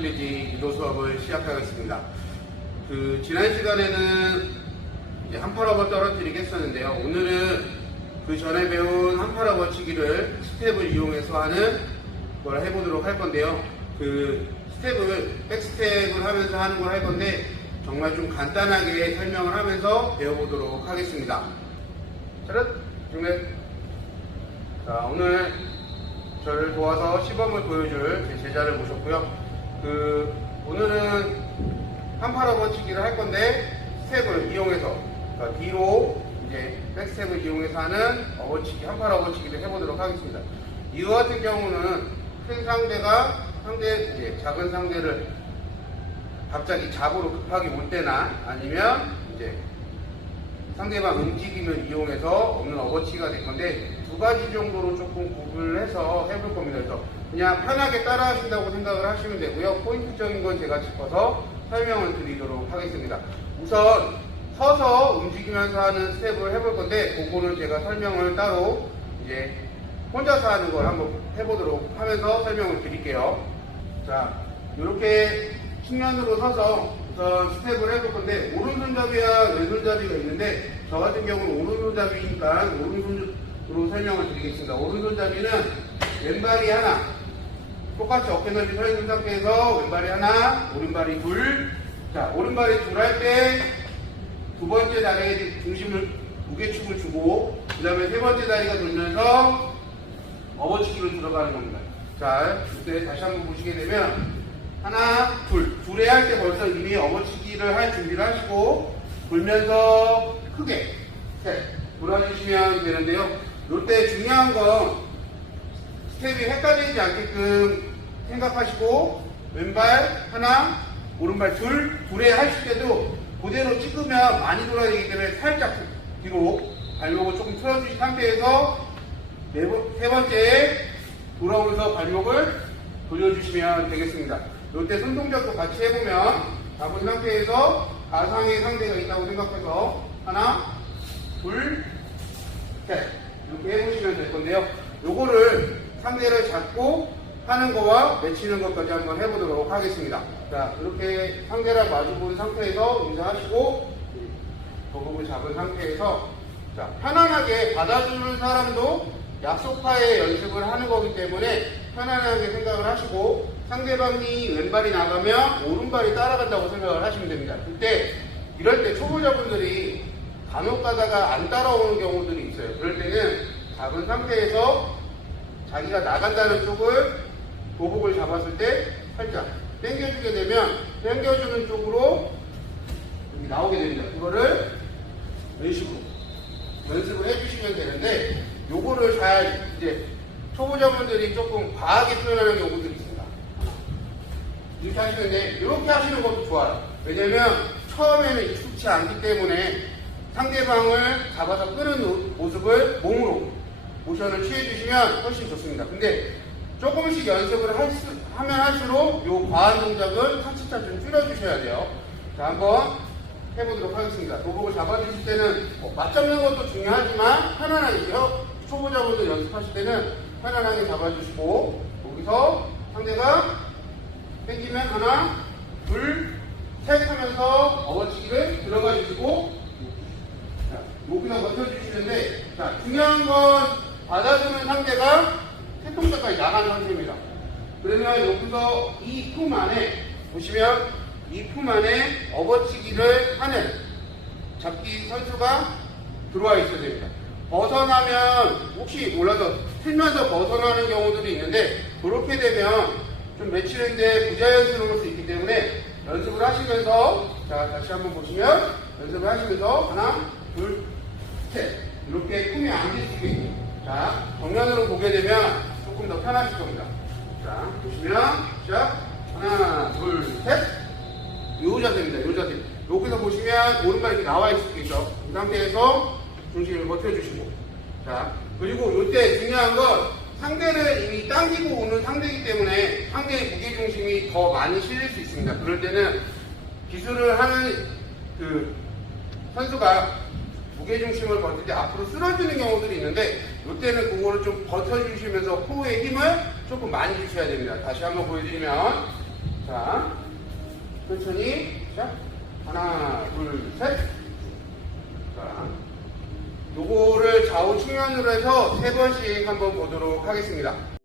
빌리지 유도 수업을 시작하겠습니다. 그 지난 시간에는 한파러버 떨어뜨리겠었는데요. 오늘은 그 전에 배운 한파러버 치기를 스텝을 이용해서 하는 걸 해보도록 할 건데요. 그 스텝을 백스텝을 하면서 하는 걸 할 건데 정말 좀 간단하게 설명을 하면서 배워보도록 하겠습니다. 차렷 중립 자 오늘 저를 도와서 시범을 보여줄 제 제자를 모셨고요. 그 오늘은 한파러버 치기를 할 건데 스텝을 이용해서 그러니까 뒤로 이제 백스텝을 이용해서 하는 어버치기 한파러버 치기를 해보도록 하겠습니다. 이와 같은 경우는 큰 상대가 상대 이제 작은 상대를 갑자기 잡으로 급하게 올 때나 아니면 이제 상대방 움직임을 이용해서 없는 어거치가 될 건데 두 가지 정도로 조금 구분을 해서 해볼 겁니다. 그래서 그냥 편하게 따라 하신다고 생각을 하시면 되고요. 포인트적인 건 제가 짚어서 설명을 드리도록 하겠습니다. 우선 서서 움직이면서 하는 스텝을 해볼 건데 그거는 제가 설명을 따로 이제 혼자서 하는 걸 한번 해보도록 하면서 설명을 드릴게요. 자, 이렇게 측면으로 서서 우선 스텝을 해볼 건데 오른손잡이와 왼손잡이가 있는데 저 같은 경우는 오른손잡이니까 오른손 으로 설명을 드리겠습니다. 오른손잡이는 왼발이 하나 똑같이 어깨 넓이 서 있는 상태에서 왼발이 하나 오른발이 둘 자, 오른발이 둘 할 때 두 번째 다리에 중심을 무게축을 주고 그 다음에 세 번째 다리가 돌면서 어버치기로 들어가는 겁니다. 자, 이때 다시 한번 보시게 되면 하나, 둘. 둘에 할 때 벌써 이미 어버치기를 할 준비를 하시고 돌면서 크게 셋 돌아주시면 되는데요. 이때 중요한 건 스텝이 헷갈리지 않게끔 생각하시고 왼발 하나, 오른발 둘, 둘에 하실 때도 그대로 찍으면 많이 돌아야 되기 때문에 살짝 뒤로 발목을 조금 틀어주신 상태에서 네 번, 세 번째에 돌아오면서 발목을 돌려주시면 되겠습니다. 이때 손 동작도 같이 해보면 잡은 상태에서 가상의 상대가 있다고 생각해서 하나, 둘, 셋 이렇게 해보시면 될 건데요. 요거를 상대를 잡고 하는 거와 맺히는 것까지 한번 해보도록 하겠습니다. 자, 이렇게 상대를 마주본 상태에서 인사하시고 거북을 잡은 상태에서 자, 편안하게 받아주는 사람도 약속하에 연습을 하는 거기 때문에 편안하게 생각을 하시고 상대방이 왼발이 나가면 오른발이 따라간다고 생각을 하시면 됩니다. 그때 이럴 때 초보자분들이 간혹 가다가 안 따라오는 경우들이 있어요. 그럴 때는 잡은 상태에서 자기가 나간다는 쪽을 도복을 잡았을 때 살짝 당겨주게 되면 당겨주는 쪽으로 여기 나오게 됩니다. 그거를 이런 식으로 연습을 해주시면 되는데 요거를 잘 이제 초보자분들이 조금 과하게 표현하는 경우들이 있습니다. 이렇게 하시면 돼. 이렇게 하시는 것도 좋아요. 왜냐면 처음에는 익숙치 않기 때문에 상대방을 잡아서 끄는 모습을 몸으로 모션을 취해 주시면 훨씬 좋습니다. 근데 조금씩 연습을 할 수- 하면 할수록 요 과한 동작을 차츰차츰 좀 줄여주셔야 돼요. 자, 한번 해보도록 하겠습니다. 도복을 잡아주실 때는 뭐 맞잡는 것도 중요하지만 편안하게 요. 초보자분들 연습하실 때는 편안하게 잡아주시고 여기서 상대가 당기면 하나, 둘, 셋 하면서 어버치기를 들어가 주시고 자, 여기서 버텨주시는데 자, 중요한 건 받아주는 상대가 세통자까지 나가는 상태입니다. 그러면 여기서 이 품 안에 보시면 이 품 안에 업어치기를 하는 잡기 선수가 들어와 있어야 됩니다. 벗어나면 혹시 몰라서 틀면서 벗어나는 경우들이 있는데 그렇게 되면 좀 맺히는데 부자연스러울 수 있기 때문에 연습을 하시면서 자 다시 한번 보시면 연습을 하시면서 하나 둘 셋 이렇게 품이 안길 수 있게 자 정면으로 보게 되면 조금 더 편하실 겁니다. 자 보시면 시작 하나 둘 셋 요 자세입니다. 요 자세. 여기서 보시면 오른발 이렇게 나와 있을 수 있죠. 이 상태에서 중심을 버텨주시고. 자, 그리고 요때 중요한 건 상대를 이미 당기고 오는 상대이기 때문에 상대의 무게중심이 더 많이 실릴 수 있습니다. 그럴 때는 기술을 하는 그 선수가 무게중심을 버틸 때 앞으로 쓰러지는 경우들이 있는데 이때는 그거를 좀 버텨주시면서 호의 힘을 조금 많이 주셔야 됩니다. 다시 한번 보여드리면 자 천천히 자 하나 둘 셋. 자 요거를 좌우 측면으로 해서 세 번씩 한번 보도록 하겠습니다.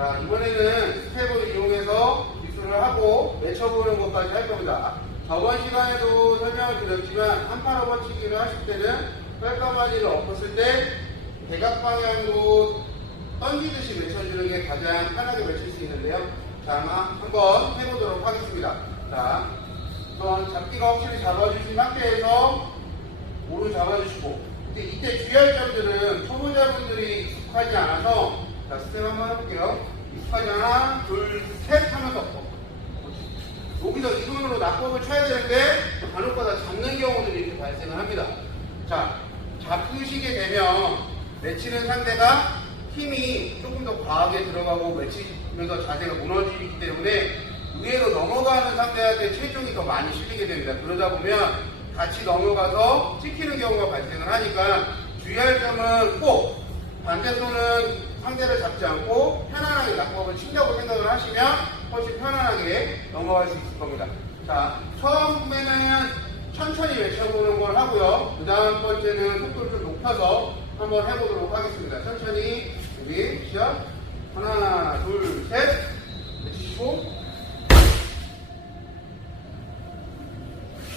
자, 이번에는 스텝을 이용해서 기술을 하고 외쳐보는 것까지 할 겁니다. 저번 시간에도 설명을 드렸지만 한팔 업어치기를 하실 때는 깔까마니를 엎었을 때 대각 방향으로 던지듯이 외쳐주는 게 가장 편하게 외칠 수 있는데요. 자, 한번 해보도록 하겠습니다. 자, 우선 잡기가 확실히 잡아주신 상태에서 오를 잡아주시고 이때 주의할 점들은 초보자분들이 익숙하지 않아서 자 스텝 한번 해볼게요. 익숙하지 않아 둘셋 하면서 어. 여기서 이 손으로 낙법을 쳐야 되는데 간혹가다 잡는 경우들이 이렇게 발생을 합니다. 자 잡으시게 되면 외치는 상대가 힘이 조금 더 과하게 들어가고 외치면서 자세가 무너지기 때문에 의외로 넘어가는 상대한테 체중이 더 많이 실리게 됩니다. 그러다 보면 같이 넘어가서 찍히는 경우가 발생을 하니까 주의할 점은 꼭 반대손은 상대를 잡지 않고 편안하게 낙법을 친다고 생각을 하시면 훨씬 편안하게 넘어갈 수 있을 겁니다. 자, 처음에는 천천히 외쳐보는 걸 하고요. 그 다음 번째는 속도를 좀 높여서 한번 해보도록 하겠습니다. 천천히 준비 시작. 하나, 둘, 셋. 외치시고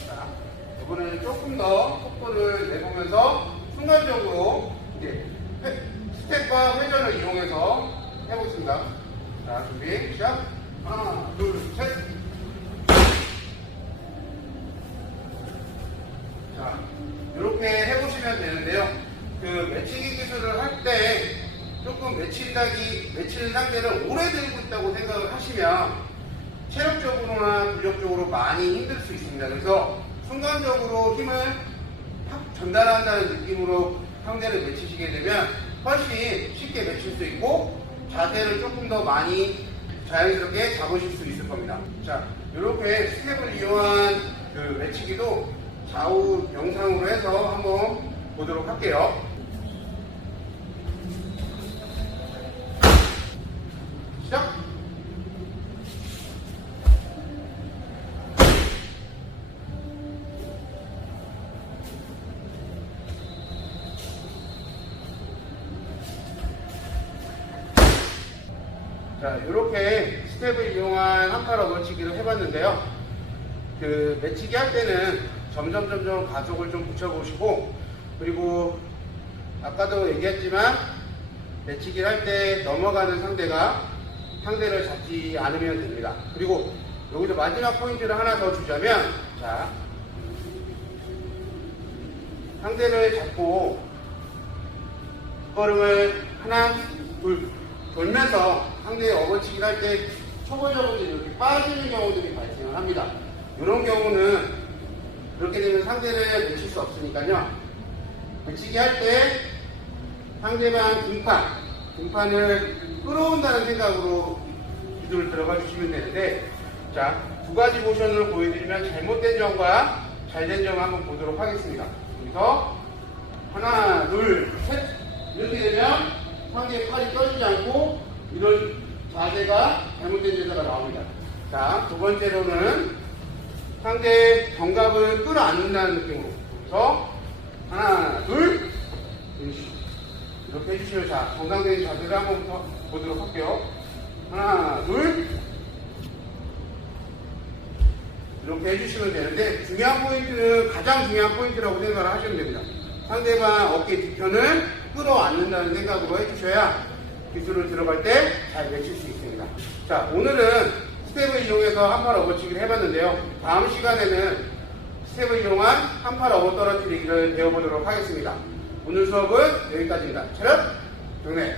자, 이번에는 조금 더 속도를 내보면서 순간적으로 이제 회- 스텝과 회전을 이용해서 해보겠습니다. 자, 준비, 시작. 하나, 둘, 셋. 자, 이렇게 해보시면 되는데요. 그 매치기 기술을 할 때 조금 매친다기, 매치는 상대를 오래 들고 있다고 생각을 하시면 체력적으로나 근력적으로 많이 힘들 수 있습니다. 그래서 순간적으로 힘을 확 전달한다는 느낌으로 상대를 외치시게 되면 훨씬 쉽게 외칠 수 있고 자세를 조금 더 많이 자연스럽게 잡으실 수 있을 겁니다. 자, 이렇게 스텝을 이용한 그 외치기도 좌우 영상으로 해서 한번 보도록 할게요. 자, 이렇게 스텝을 이용한 한파로 멀치기를 해봤는데요. 그 매치기 할 때는 점점 점점 가속을 좀 붙여보시고 그리고 아까도 얘기했지만 매치기를 할 때 넘어가는 상대가 상대를 잡지 않으면 됩니다. 그리고 여기서 마지막 포인트를 하나 더 주자면 자 상대를 잡고 걸음을 하나 둘 돌면서 상대의 어거치기를 할때 초보자분들이 이렇게 빠지는 경우들이 발생을 합니다. 이런 경우는 그렇게 되면 상대를 외칠 수 없으니까요. 외치기 할 때 상대방 등판, 등판을 끌어온다는 생각으로 기술을 들어가 주시면 되는데 자, 두 가지 모션을 보여드리면 잘못된 점과 잘된 점을 한번 보도록 하겠습니다. 여기서 하나, 둘, 셋 이렇게 되면 상대의 팔이 떠지지 않고 이런 자세가 잘못된 자세가 나옵니다. 자, 두 번째로는 상대 견갑을 끌어안는다는 느낌으로. 그래서 하나, 둘, 이렇게 해주시면 자, 정상적인 자세를 한번 더 보도록 할게요. 하나, 둘. 이렇게 해주시면 되는데 중요한 포인트는 가장 중요한 포인트라고 생각을 하시면 됩니다. 상대방 어깨 뒤편을 끌어안는다는 생각으로 해주셔야 기술을 들어갈 때 잘 외칠 수 있습니다. 자, 오늘은 스텝을 이용해서 한팔 업어치기를 해봤는데요. 다음 시간에는 스텝을 이용한 한팔 업어 떨어뜨리기를 배워보도록 하겠습니다. 오늘 수업은 여기까지입니다. 차렷, 경례.